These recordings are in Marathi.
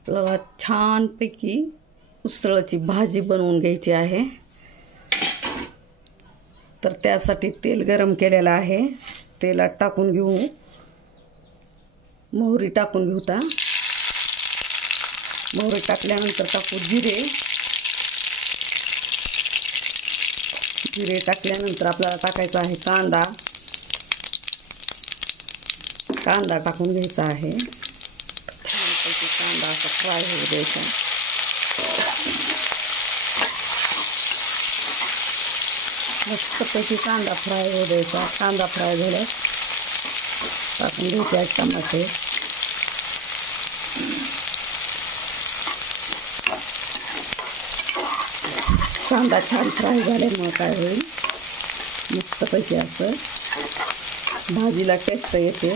आपल्याला छानपैकी उसळची भाजी बनवून घ्यायची आहे। तर त्यासाठी तेल गरम केलेलं आहे। तेलात टाकून घेऊ, मोहरी टाकून घेऊता। मोहरी टाकल्यानंतर टाकू जिरे। जिरे टाकल्यानंतर आपल्याला टाकायचा आहे कांदा। कांदा टाकून घ्यायचा आहे। छानपैकी कांदा असा फ्राय होऊ द्यायचा। मस्तपैकी कांदा फ्राय होऊ द्यायचा। कांदा फ्राय झाल्यास टाकून घ्यायचे टमाटे। कांदा छान फ्राय झाल्यामुळे काय होईल, मस्तपैकी असं भाजीला टेस्ट येते।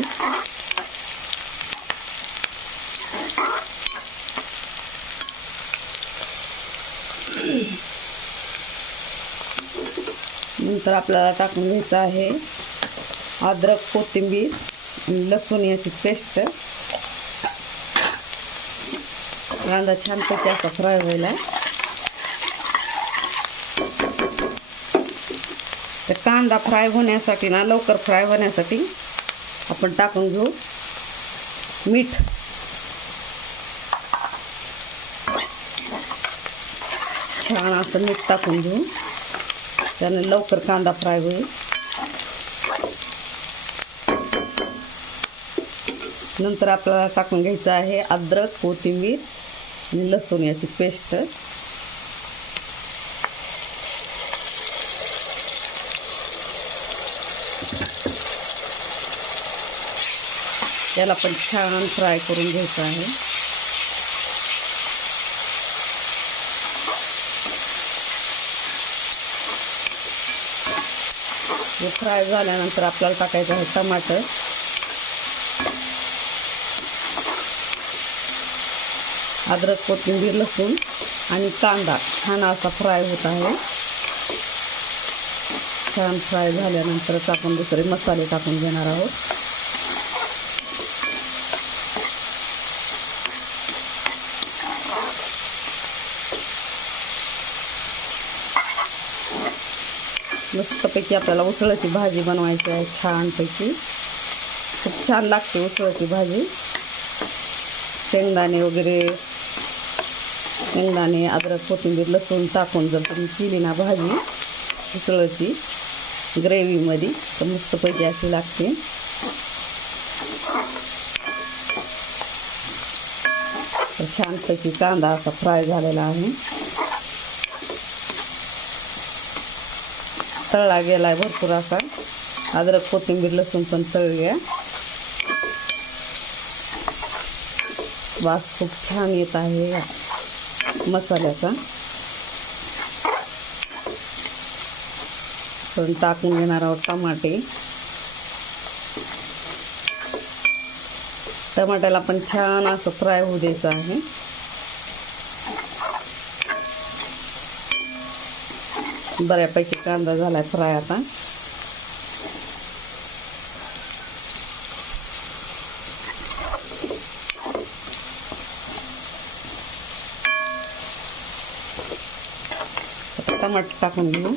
नंतर आपल्याला टाकून घ्यायचं आहे अद्रक, कोथिंबीर, लसूण याची पेस्ट। कांदा छानपैकी असा फ्राय व्हायला। तर कांदा फ्राय होण्यासाठी ना, लवकर फ्राय होण्यासाठी आपण टाकून घेऊ मीठ। छान असं मीठ टाकून घेऊ, त्याने लवकर कांदा फ्राय होईल। नंतर आपल्याला टाकून घ्यायचं आहे अद्रक, कोथिंबीर आणि लसूण याची पेस्ट। त्याला पण छान फ्राय करून घ्यायचं आहे। हे फ्राय झाल्यानंतर आपल्याला टाकायचं आहे टमाटर। अद्रक, कोथिंबीर, लसूण आणि कांदा छान असा फ्राय होत आहे। छान फ्राय झाल्यानंतरच आपण दुसरे मसाले टाकून घेणार आहोत। मस्तपैकी आपल्याला उसळची भाजी बनवायची आहे। छानपैकी खूप छान लागते उसळची भाजी। शेंगदाणे वगैरे, शेंगदाणे, अद्रक, कोथिंबीर, लसूण टाकून जर तुम्ही केली ना भाजी उसळची ग्रेव्हीमध्ये, तर मस्तपैकी अशी लागते। तर छानपैकी कांदा असा फ्राय झालेला आहे, तळला गेलाय भरपूर असा। अद्रक, कोथिंबीर, लसूण पण तळूया। वास खूप छान येत आहे मसाल्याचा। पण टाकून घेणार आहोत टमाटे। टमाट्याला पण छान असं फ्राय होऊ द्यायचं आहे। बऱ्यापैकी कांदा झालाय फ्राय आता। टमाटर टाकून घेऊ।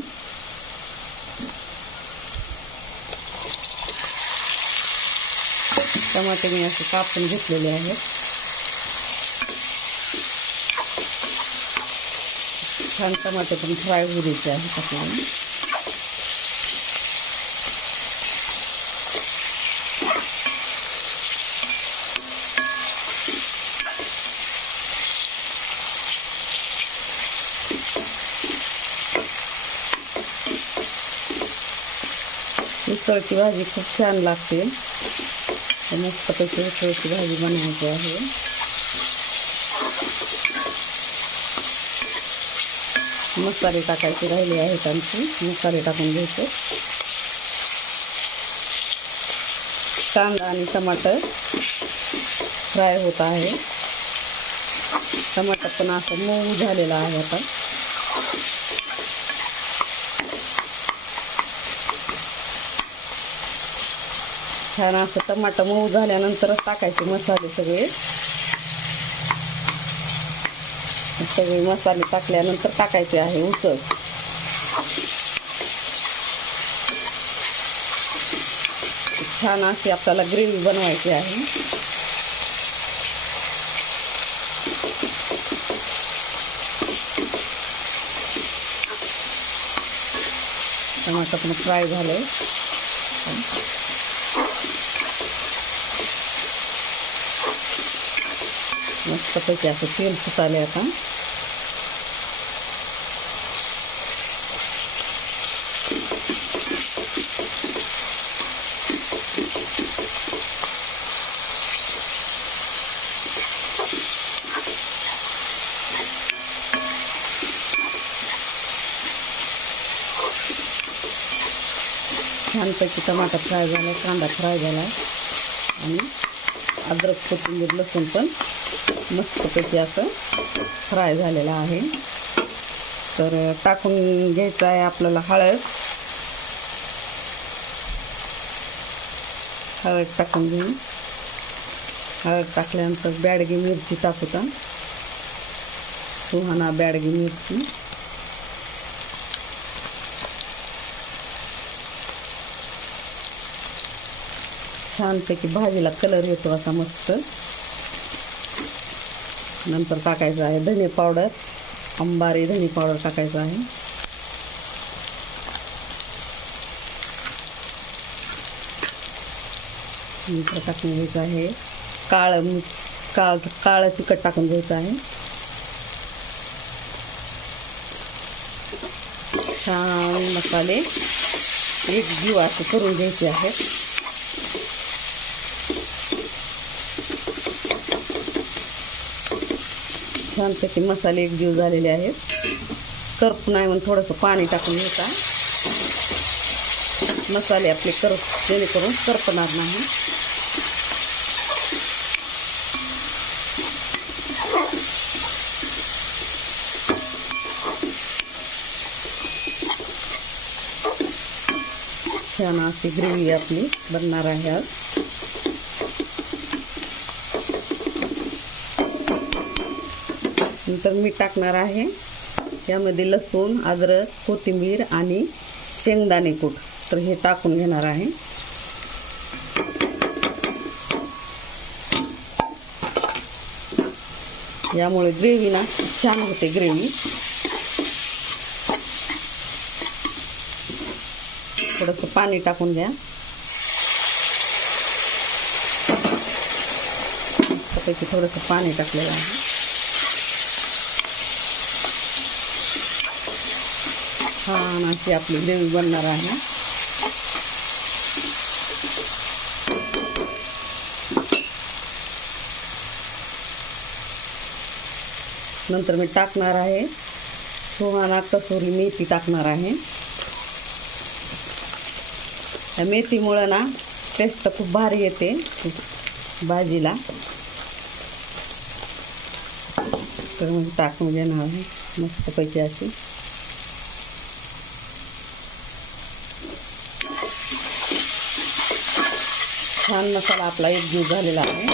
टमाटे मी असे कापून घेतलेले आहेत। छान टमाटे पण फ्राय होऊ द्यायचे आहेत आपल्याला। उसळची भाजी खूप छान लागते। मस्तपैकी उसळची भाजी बनवायची आहे। मसाले टाकायचे राहिले आहेत आमचे, मसाले टाकून घ्यायचे। कांदा आणि टमाटर फ्राय होत आहे। टमाटर पण असं मऊ झालेला आहे आता। छान असं टमाटर मऊ झाल्यानंतरच टाकायचे मसाले सगळे। सगळे मसाले टाकल्यानंतर टाकायचे आहे उसळ. छान अशी आपल्याला ग्रेव्ही बनवायची आहे. टमाटर पण फ्राय झाले. मस्तपैकी असं तेल सुटाले आता. छानपैकी टमाटर फ्राय झाला, कांदा फ्राय झाला आणि अद्रक कोथिंबीर लसूण पण मस्तपैकी असं फ्राय झालेलं आहे. तर टाकून घ्यायचं आहे आपल्याला हळद. हळद टाकून घेऊ. हळद टाकल्यानंतर बॅडगी मिरची टाकूता. सुहाना बॅडगी मिरची. छानपैकी भाजीला कलर येतो असा मस्त. नंतर टाकायचं आहे धने पावडर. अंबारी धने पावडर टाकायचं आहे. नंतर टाकून घ्यायचं आहे काळं तिखट टाकून घ्यायचं आहे. छान मसाले एक जीव असे करून घ्यायचे आहेत. छानपैकी मसाले एक जीव झालेले आहेत. करप नाही म्हणून थोडंसं पाणी टाकून घ्यायचा. मसाले आपले जेणेकरून करपणार नाही. छान अशी ग्रेव्ही आपली बनणार आहे आज. नंतर मी टाकणार आहे यामध्ये लसूण, अद्रक, कोथिंबीर आणि शेंगदाणे कूट. तर हे टाकून घेणार आहे. यामुळे ग्रेव्ही ना छान होते ग्रेव्ही. थोडंसं पाणी टाकून घ्या. मस्तपैकी थोडंसं पाणी टाकलेलं आहे. छान अशी आपली ग्रेव्ही बनणार आहे. नंतर मी टाकणार आहे सुहाना कसुरी मेथी टाकणार आहे. या मेथीमुळे ना टेस्ट खूप भारी येते भाजीला. तर मग टाकून घेणार आहे मस्तपैकी अशी. छान मसाला आपला एकजीव झालेला आहे.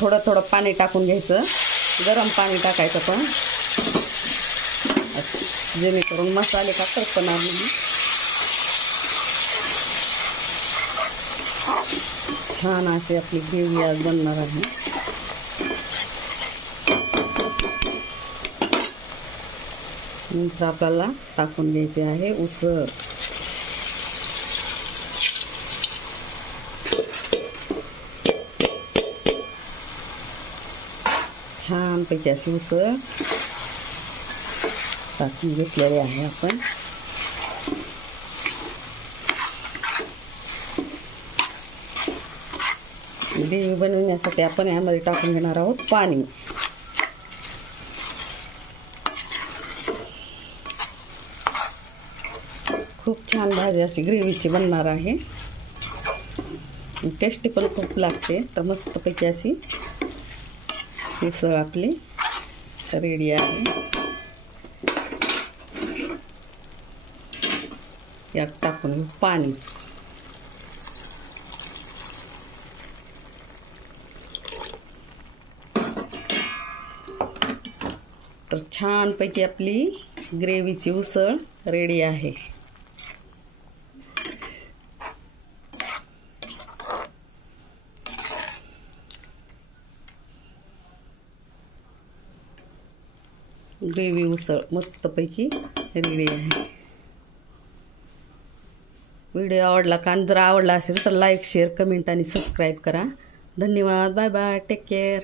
थोडं थोडं पाणी टाकून घ्यायचं. गरम पाणी टाकायचं पण जेणेकरून मसाले का करपणार नाही. छान अशी आपली ग्रेव्ही आज बनणार आहे. नंतर आपल्याला टाकून घ्यायचे आहे उसळ. छानपैकी अशी उसळ टाकून घेतलेली आहे आपण. ग्रेव्ही बनवण्यासाठी आपण यामध्ये टाकून घेणार आहोत पाणी. खूप छान भाजी अशी ग्रेव्हीची बनणार आहे. टेस्टी पण खूप लागते. तर मस्तपैकी अशी उसळ आपली रेडी आहे. यात टाकून पाणी. तर छानपैकी आपली ग्रेव्हीची उसळ रेडी आहे. ग्रेव्ही उसळ मस्तपैकी रेडी आहे. व्हिडिओ आवडला का? जर आवडला असेल तर लाईक, शेअर, कमेंट आणि सबस्क्राईब करा. धन्यवाद. Bye bye. Take care.